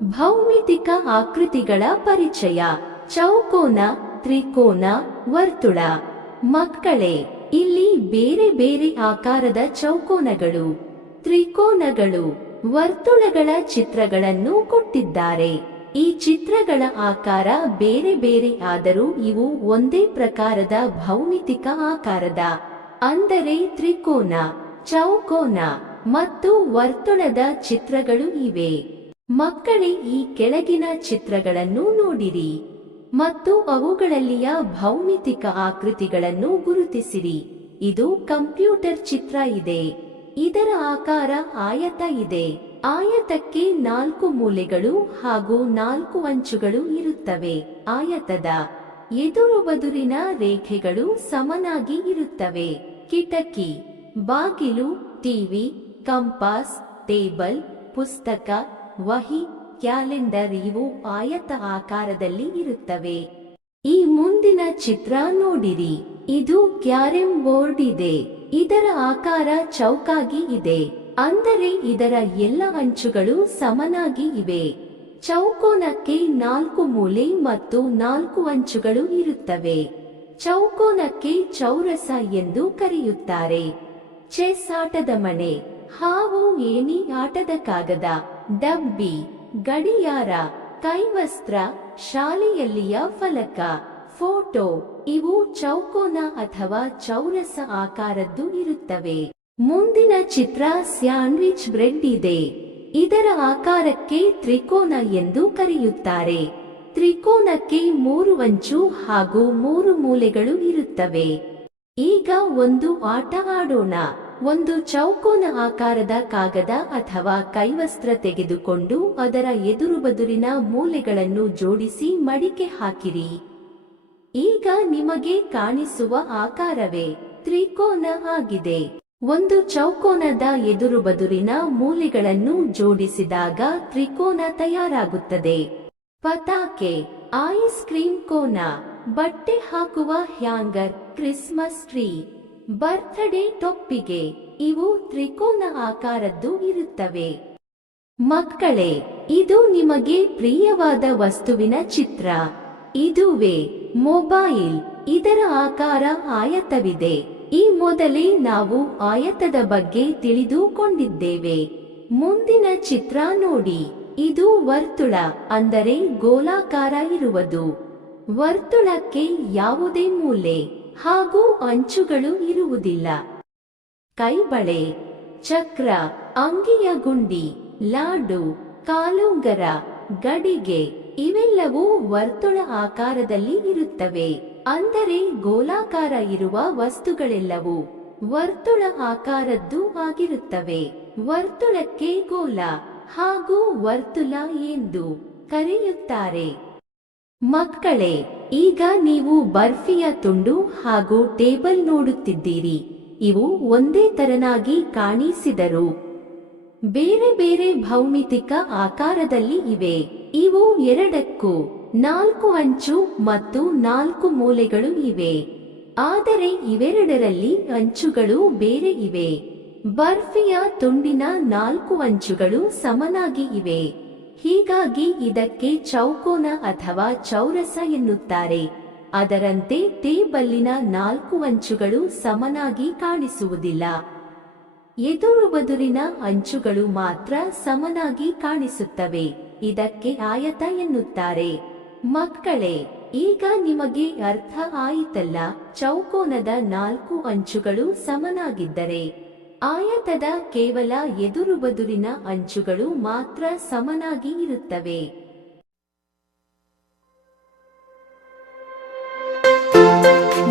ಭೌಮಿತಿಕ ಆಕೃತಿಗಳ ಪರಿಚಯ. ಚೌಕೋನ, ತ್ರಿಕೋನ, ವರ್ತುಳ. ಮಕ್ಕಳೇ, ಇಲ್ಲಿ ಬೇರೆ ಬೇರೆ ಆಕಾರದ ಚೌಕೋನಗಳು. ತ್ರಿಕೋನಗಳು ವರ್ತುಳಗಳ ಚಿತ್ರಗಳನ್ನು ಕೊಟ್ಟಿದ್ದಾರೆ. ಈ ಚಿತ್ರಗಳ ಆಕಾರ ಬೇರೆ ಬೇರೆ ಆದರೂ ಇವು ಒಂದೇ ಪ್ರಕಾರದ ಭೌಮಿತಿಕ ಆಕಾರದ. ಅಂದರೆ ತ್ರಿಕೋನ, ಚೌಕೋನ ಮತ್ತು ವರ್ತುಳದ ಚಿತ್ರಗಳು ಇವೆ. ಮಕ್ಕಳೇ, ಈ ಕೆಳಗಿನ ಚಿತ್ರಗಳನ್ನು ನೋಡಿರಿ ಮತ್ತು ಅವುಗಳಲ್ಲಿಯ ಭೌಮಿತಿಕ ಆಕೃತಿಗಳನ್ನು ಗುರುತಿಸಿರಿ. ಇದು ಕಂಪ್ಯೂಟರ್ ಚಿತ್ರ ಇದೆ. ಇದರ ಆಕಾರ ಆಯತ ಇದೆ. ಆಯತಕ್ಕೆ ನಾಲ್ಕು ಮೂಲೆಗಳು ಹಾಗೂ ನಾಲ್ಕು ಅಂಚುಗಳು ಇರುತ್ತವೆ. ಆಯತದ ಎದುರು ಬದುರಿನ ರೇಖೆಗಳು ಸಮನಾಗಿ ಇರುತ್ತವೆ. ಕಿಟಕಿ, ಬಾಗಿಲು, ಟಿವಿ, ಕಂಪಾಸ್, ಟೇಬಲ್, ಪುಸ್ತಕ ವಹಿ ಕ್ಯಾಲೆಂಡರ್ ಇವು ಆಯತ ಆಕಾರದಲ್ಲಿ ಇರುತ್ತವೆ. ಈ ಮುಂದಿನ ಚಿತ್ರ ನೋಡಿರಿ. ಇದು ಕ್ಯಾರೆಂ ಬೋರ್ಡ್ ಇದೆ. ಇದರ ಆಕಾರ ಚೌಕಾಗಿ ಇದೆ. ಅಂದರೆ ಇದರ ಎಲ್ಲ ಅಂಚುಗಳು ಸಮನಾಗಿ ಇವೆ. ಚೌಕೋನಕ್ಕೆ ನಾಲ್ಕು ಮೂಲೆ ಮತ್ತು ನಾಲ್ಕು ಅಂಚುಗಳು ಇರುತ್ತವೆ. ಚೌಕೋನಕ್ಕೆ ಚೌರಸ ಎಂದು ಕರೆಯುತ್ತಾರೆ. ಚೆಸ್ ಆಟದ ಮನೆ. ಹಾವು ಏಣಿ ಆಟದ ಕಾಗದ. ಡಬ್ಬಿ ಗಡಿಯಾರ, ಕೈವಸ್ತ್ರ, ಶಾಲೆಯಲ್ಲಿಯ ಫಲಕ, ಫೋಟೋ, ಇವು ಚೌಕೋನ ಅಥವಾ ಚೌರಸ ಆಕಾರದ್ದು ಇರುತ್ತವೆ. ಮುಂದಿನ ಚಿತ್ರ ಸ್ಯಾಂಡ್ವಿಚ್ ಬ್ರೆಡ್ ಇದೆ. ಇದರ ಆಕಾರಕ್ಕೆ ತ್ರಿಕೋನ ಎಂದು ಕರೆಯುತ್ತಾರೆ. ತ್ರಿಕೋನಕ್ಕೆ ಮೂರು ಅಂಚು ಹಾಗೂ ಮೂರು ಮೂಲೆಗಳು ಇರುತ್ತವೆ. ಈಗ ಒಂದು ಆಟ ಆಡೋಣ. ಒಂದು ಚೌಕೋನ ಆಕಾರದ ಕಾಗದ ಅಥವಾ ಕೈವಸ್ತ್ರ ತೆಗೆದುಕೊಂಡು ಅದರ ಎದುರು ಬದುರಿನ ಮೂಲೆಗಳನ್ನು ಜೋಡಿಸಿ ಮಡಿಕೆ ಹಾಕಿರಿ. ಈಗ ನಿಮಗೆ ಕಾಣಿಸುವ ಆಕಾರವೇ ತ್ರಿಕೋನ ಆಗಿದೆ. ಒಂದು ಚೌಕೋನದ ಎದುರು ಬದುರಿನ ಮೂಲೆಗಳನ್ನು ಜೋಡಿಸಿದಾಗ ತ್ರಿಕೋನ ತಯಾರಾಗುತ್ತದೆ. ಪತಾಕೆ, ಐಸ್ ಕ್ರೀಮ್ ಕೋನ, ಬಟ್ಟೆ ಹಾಕುವ ಹ್ಯಾಂಗರ್, ಕ್ರಿಸ್ಮಸ್ ಟ್ರೀ. ಬರ್ತ್ಡೇ ಟೊಪ್ಪಿಗೆ ಇವು ತ್ರಿಕೋನ ಆಕಾರದ್ದು ಇರುತ್ತವೆ. ಮಕ್ಕಳೇ, ಇದು ನಿಮಗೆ ಪ್ರಿಯವಾದ ವಸ್ತುವಿನ ಚಿತ್ರ. ಇದುವೇ, ಮೊಬೈಲ್, ಇದರ ಆಕಾರ ಆಯತವಿದೆ. ಈ ಮೊದಲೇ ನಾವು ಆಯತದ ಬಗ್ಗೆ ತಿಳಿದುಕೊಂಡಿದ್ದೇವೆ. ಮುಂದಿನ ಚಿತ್ರ ನೋಡಿ. ಇದು ವರ್ತುಳ, ಅಂದರೆ ಗೋಲಾಕಾರ ಇರುವುದು. ವರ್ತುಳಕ್ಕೆ ಯಾವುದೇ ಮೂಲೆ. ಹಾಗೂ ಅಂಚುಗಳು ಇರುವುದಿಲ್ಲ. ಕೈಬಳೆ, ಚಕ್ರ, ಅಂಗಿಯ ಗುಂಡಿ, ಲಾಡು, ಕಾಲುಂಗರ, ಗಡಿಗೆ ಇವೆಲ್ಲವೂ ವರ್ತುಳ ಆಕಾರದಲ್ಲಿ ಇರುತ್ತವೆ. ಅಂದರೆ ಗೋಲಾಕಾರ ಇರುವ ವಸ್ತುಗಳೆಲ್ಲವೂ ವರ್ತುಳ ಆಕಾರದ್ದು ಆಗಿರುತ್ತವೆ. ವರ್ತುಳಕ್ಕೆ ಗೋಲ ಹಾಗೂ ವರ್ತುಲ ಎಂದು ಕರೆಯುತ್ತಾರೆ. ಮಕ್ಕಳೇ ಈಗ ನೀವು ಬರ್ಫಿಯ ತುಂಡು ಹಾಗೂ ಟೇಬಲ್ ನೋಡುತ್ತಿದ್ದೀರಿ. ಇವು ಒಂದೇ ತರನಾಗಿ ಕಾಣಿಸಿದರು. ಬೇರೆ ಬೇರೆ ಭೌಮಿತಿಕ ಆಕಾರದಲ್ಲಿ ಇವೆ. ಇವು ಎರಡಕ್ಕೂ ನಾಲ್ಕು ಅಂಚು ಮತ್ತು ನಾಲ್ಕು ಮೂಲೆಗಳು ಇವೆ. ಆದರೆ ಇವೆರಡರಲ್ಲಿ ಅಂಚುಗಳು ಬೇರೆ ಇವೆ. ಬರ್ಫಿಯ ತುಂಡಿನ ನಾಲ್ಕು ಅಂಚುಗಳು ಸಮನಾಗಿ ಇವೆ. ಹೀಗಾಗಿ ಇದಕ್ಕೆ ಚೌಕೋನ ಅಥವಾ ಚೌರಸ ಎನ್ನುತ್ತಾರೆ. ಅದರಂತೆ ಟೇಬಲ್ಲಿನ ನಾಲ್ಕು ಅಂಚುಗಳು ಸಮನಾಗಿ ಕಾಣಿಸುವುದಿಲ್ಲ. ಎದುರು ಬದುರಿನ ಅಂಚುಗಳು ಮಾತ್ರ ಸಮನಾಗಿ ಕಾಣಿಸುತ್ತವೆ. ಇದಕ್ಕೆ ಆಯತ ಎನ್ನುತ್ತಾರೆ. ಮಕ್ಕಳೇ, ಈಗ ನಿಮಗೆ ಅರ್ಥ ಆಯಿತಲ್ಲ, ಚೌಕೋನದ ನಾಲ್ಕು ಅಂಚುಗಳು ಸಮನಾಗಿದ್ದರೆ. ಆಯತದ ಕೇವಲ ಎದುರುಬದುರಿನ ಅಂಚುಗಳು ಮಾತ್ರ ಸಮನಾಗಿ ಇರುತ್ತವೆ.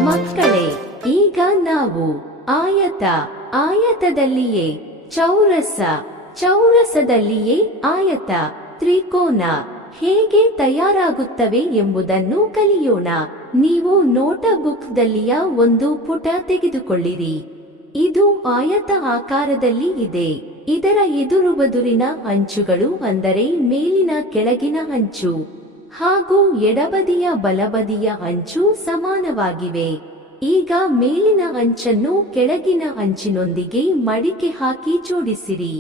ಮಕ್ಕಳೇ, ಈಗ ನಾವು ಆಯತ, ಆಯತದಲ್ಲಿಯೇ, ಚೌರಸ, ಚೌರಸದಲ್ಲಿಯೇ ಆಯತ, ತ್ರಿಕೋನ ಹೇಗೆ ತಯಾರಾಗುತ್ತವೆ ಎಂಬುದನ್ನು ಕಲಿಯೋಣ. ನೀವು ನೋಟ ಬುಕ್ದಲ್ಲಿಯ ಒಂದು ಪುಟ ತೆಗೆದುಕೊಳ್ಳಿರಿ. ಇದು ಆಯತ ಆಕಾರದಲ್ಲಿ ಇದೆ. ಇದರ ಎದುರು ಬದುರಿನ ಅಂಚುಗಳು ಅಂದರೆ ಮೇಲಿನ ಕೆಳಗಿನ ಅಂಚು ಹಾಗೂ ಎಡಬದಿಯ ಬಲಬದಿಯ ಅಂಚು ಸಮಾನವಾಗಿವೆ. ಈಗ ಮೇಲಿನ ಅಂಚನ್ನು ಕೆಳಗಿನ ಅಂಚಿನೊಂದಿಗೆ ಮಡಿಕೆ ಹಾಕಿ ಜೋಡಿಸಿರಿ.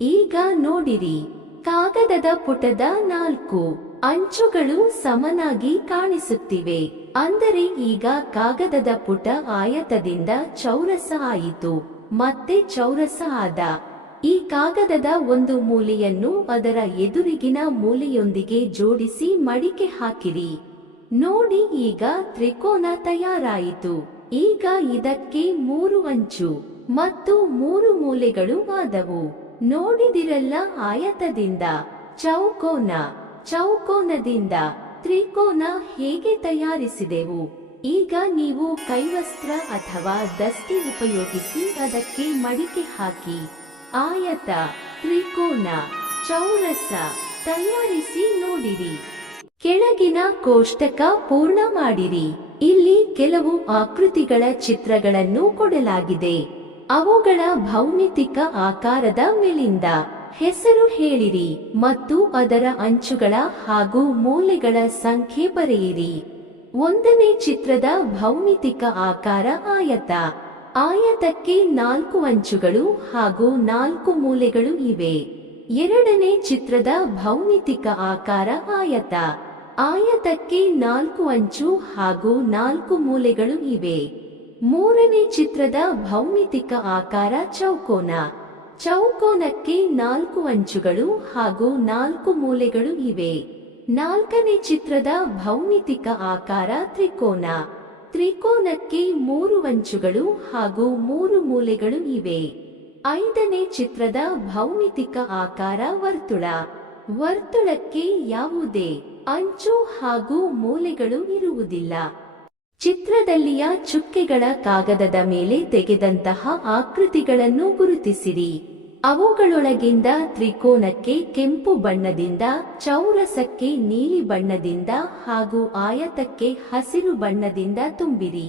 ಈಗ ನೋಡಿರಿ, ಕಾಗದದ ಪುಟದ ನಾಲ್ಕು. ಅಂಚುಗಳು ಸಮನಾಗಿ ಕಾಣಿಸುತ್ತಿವೆ. ಅಂದರೆ ಈಗ ಕಾಗದದ ಪುಟ ಆಯತದಿಂದ ಚೌರಸ ಆಯಿತು. ಮತ್ತೆ ಚೌರಸ ಆದ. ಈ ಕಾಗದದ ಒಂದು ಮೂಲೆಯನ್ನು ಅದರ ಎದುರಿಗಿನ ಮೂಲೆಯೊಂದಿಗೆ ಜೋಡಿಸಿ ಮಡಿಕೆ ಹಾಕಿರಿ. ನೋಡಿ ಈಗ ತ್ರಿಕೋನ ತಯಾರಾಯಿತು. ಈಗ ಇದಕ್ಕೆ ಮೂರು ಅಂಚು ಮತ್ತು ಮೂರು ಮೂಲೆಗಳು ಆದವು. ನೋಡಿದಿರಲ್ಲ ಆಯತದಿಂದ. ಚೌಕೋನ ಚೌಕೋನದಿಂದ ತ್ರಿಕೋನ ಹೇಗೆ ತಯಾರಿಸಿದೆವು? ಈಗ ನೀವು ಕೈವಸ್ತ್ರ ಅಥವಾ ದಸ್ತಿ ಉಪಯೋಗಿಸಿ ಅದಕ್ಕೆ ಮಡಿಕೆ ಹಾಕಿ. ಆಯತ, ತ್ರಿಕೋನ, ಚೌರಸ ತಯಾರಿಸಿ ನೋಡಿರಿ. ಕೆಳಗಿನ ಕೋಷ್ಟಕ ಪೂರ್ಣ ಮಾಡಿರಿ. ಇಲ್ಲಿ ಕೆಲವು ಆಕೃತಿಗಳ ಚಿತ್ರಗಳನ್ನು ಕೊಡಲಾಗಿದೆ. ಅವುಗಳ ಭೌಮಿತಿಕ ಆಕಾರದ ಮೇಲಿಂದ ಹೆಸರು ಹೇಳಿರಿ ಮತ್ತು ಅದರ ಅಂಚುಗಳ ಹಾಗೂ ಮೂಲೆಗಳ ಸಂಖ್ಯೆ ಬರೆಯಿರಿ. ಒಂದನೇ ಚಿತ್ರದ ಭೌಮಿತಿಕ ಆಕಾರ ಆಯತ. ಆಯತಕ್ಕೆ ನಾಲ್ಕು ಅಂಚುಗಳು ಹಾಗೂ ನಾಲ್ಕು ಮೂಲೆಗಳು ಇವೆ. ಎರಡನೇ ಚಿತ್ರದ ಭೌಮಿತಿಕ ಆಕಾರ ಆಯತ. ಆಯತಕ್ಕೆ ನಾಲ್ಕು ಅಂಚು ಹಾಗೂ ನಾಲ್ಕು ಮೂಲೆಗಳು ಇವೆ. ಮೂರನೇ ಚಿತ್ರದ ಭೌಮಿತಿಕ ಆಕಾರ ಚೌಕೋನ. ಚೌಕೋನಕ್ಕೆ ನಾಲ್ಕು ಅಂಚುಗಳು ಹಾಗೂ ನಾಲ್ಕು ಮೂಲೆಗಳು ಇವೆ. ನಾಲ್ಕನೇ ಚಿತ್ರದ ಭೌಮಿತಿಕ ಆಕಾರ ತ್ರಿಕೋನ. ತ್ರಿಕೋನಕ್ಕೆ ಮೂರು ಅಂಚುಗಳು ಹಾಗೂ ಮೂರು ಮೂಲೆಗಳು ಇವೆ. ಐದನೇ ಚಿತ್ರದ ಭೌಮಿತಿಕ ಆಕಾರ ವರ್ತುಳ. ವರ್ತುಳಕ್ಕೆ ಯಾವುದೇ ಅಂಚು ಹಾಗೂ ಮೂಲೆಗಳು ಇರುವುದಿಲ್ಲ. ಚಿತ್ರದಲ್ಲಿಯ ಚುಕ್ಕೆಗಳ ಕಾಗದದ ಮೇಲೆ ತೆಗೆದಂತಹ ಆಕೃತಿಗಳನ್ನು ಗುರುತಿಸಿರಿ. ಅವುಗಳೊಳಗಿಂದ ತ್ರಿಕೋನಕ್ಕೆ ಕೆಂಪು ಬಣ್ಣದಿಂದ ಚೌರಸಕ್ಕೆ ನೀಲಿ ಬಣ್ಣದಿಂದ ಹಾಗೂ ಆಯತಕ್ಕೆ ಹಸಿರು ಬಣ್ಣದಿಂದ ತುಂಬಿರಿ.